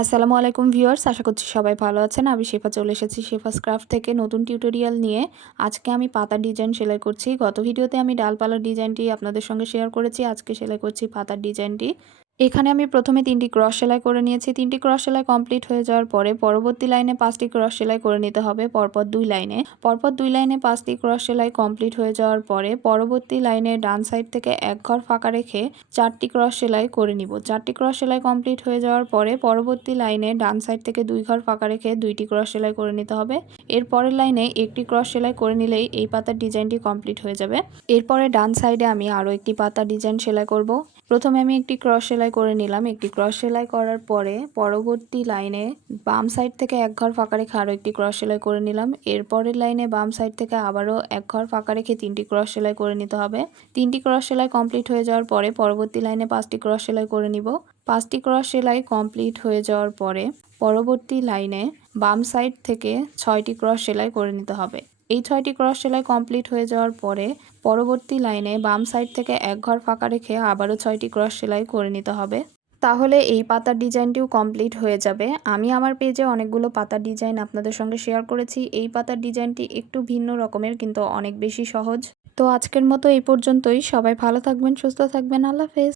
আসসালামু আলাইকুম ভিউয়ার্স, আশা করছি সবাই ভালো আছেন। আমি শেফা চলে এসেছি শেফাস ক্রাফট থেকে নতুন টিউটোরিয়াল নিয়ে। আজকে আমি পাতার ডিজাইন সেলাই করছি। গত ভিডিওতে আমি ডালপালার ডিজাইনটি আপনাদের সঙ্গে শেয়ার করেছি। আজকে সেলাই করছি পাতার ডিজাইনটি। এখানে আমি প্রথমে 3টি ক্রস সেলাই করে নিয়েছি। 3টি ক্রস সেলাই কমপ্লিট হয়ে যাওয়ার পরে পরবর্তী লাইনে 5টি ক্রস সেলাই করে নিতে হবে পরপর 2 লাইনে। পরপর 2 লাইনে 5টি ক্রস সেলাই কমপ্লিট হয়ে যাওয়ার পরে পরবর্তী লাইনে ডান সাইড থেকে এক ঘর ফাঁকা রেখে 4টি ক্রস সেলাই করে নিব। 4টি ক্রস সেলাই কমপ্লিট হয়ে যাওয়ার পরে পরবর্তী লাইনে ডান সাইড থেকে 2 ঘর ফাঁকা রেখে 2টি ক্রস সেলাই করে নিতে হবে। এর পরের লাইনে একটি ক্রস সেলাই করে নিলেই এই পাতার ডিজাইনটি কমপ্লিট হয়ে যাবে। এরপরে ডান সাইডে আমি আরও একটি পাতার ডিজাইন সেলাই করব। প্রথমে আমি একটি ক্রস সেলাই করে নিলাম। একটি ক্রস সেলাই করার পরে পরবর্তী লাইনে বাম সাইড থেকে এক ঘর ফাঁকা রেখে আরও একটি ক্রস সেলাই করে নিলাম। এরপরের লাইনে বাম সাইড থেকে আবারও এক ঘর ফাঁকা রেখে 3টি ক্রস সেলাই করে নিতে হবে। 3টি ক্রস সেলাই কমপ্লিট হয়ে যাওয়ার পরে পরবর্তী লাইনে 5টি ক্রস সেলাই করে নিব। 5টি ক্রস সেলাই কমপ্লিট হয়ে যাওয়ার পরে পরবর্তী লাইনে বাম সাইড থেকে 6টি ক্রস সেলাই করে নিতে হবে। এই 6টি ক্রস সেলাই কমপ্লিট হয়ে যাওয়ার পরে পরবর্তী লাইনে বাম সাইড থেকে এক ঘর ফাঁকা রেখে আবারও 6টি ক্রস সেলাই করে নিতে হবে। তাহলে এই পাতার ডিজাইনটিও কমপ্লিট হয়ে যাবে। আমি আমার পেজে অনেকগুলো পাতার ডিজাইন আপনাদের সঙ্গে শেয়ার করেছি। এই পাতার ডিজাইনটি একটু ভিন্ন রকমের, কিন্তু অনেক বেশি সহজ। তো আজকের মতো এই পর্যন্তই। সবাই ভালো থাকবেন, সুস্থ থাকবেন। আল্লাহ হাফেজ।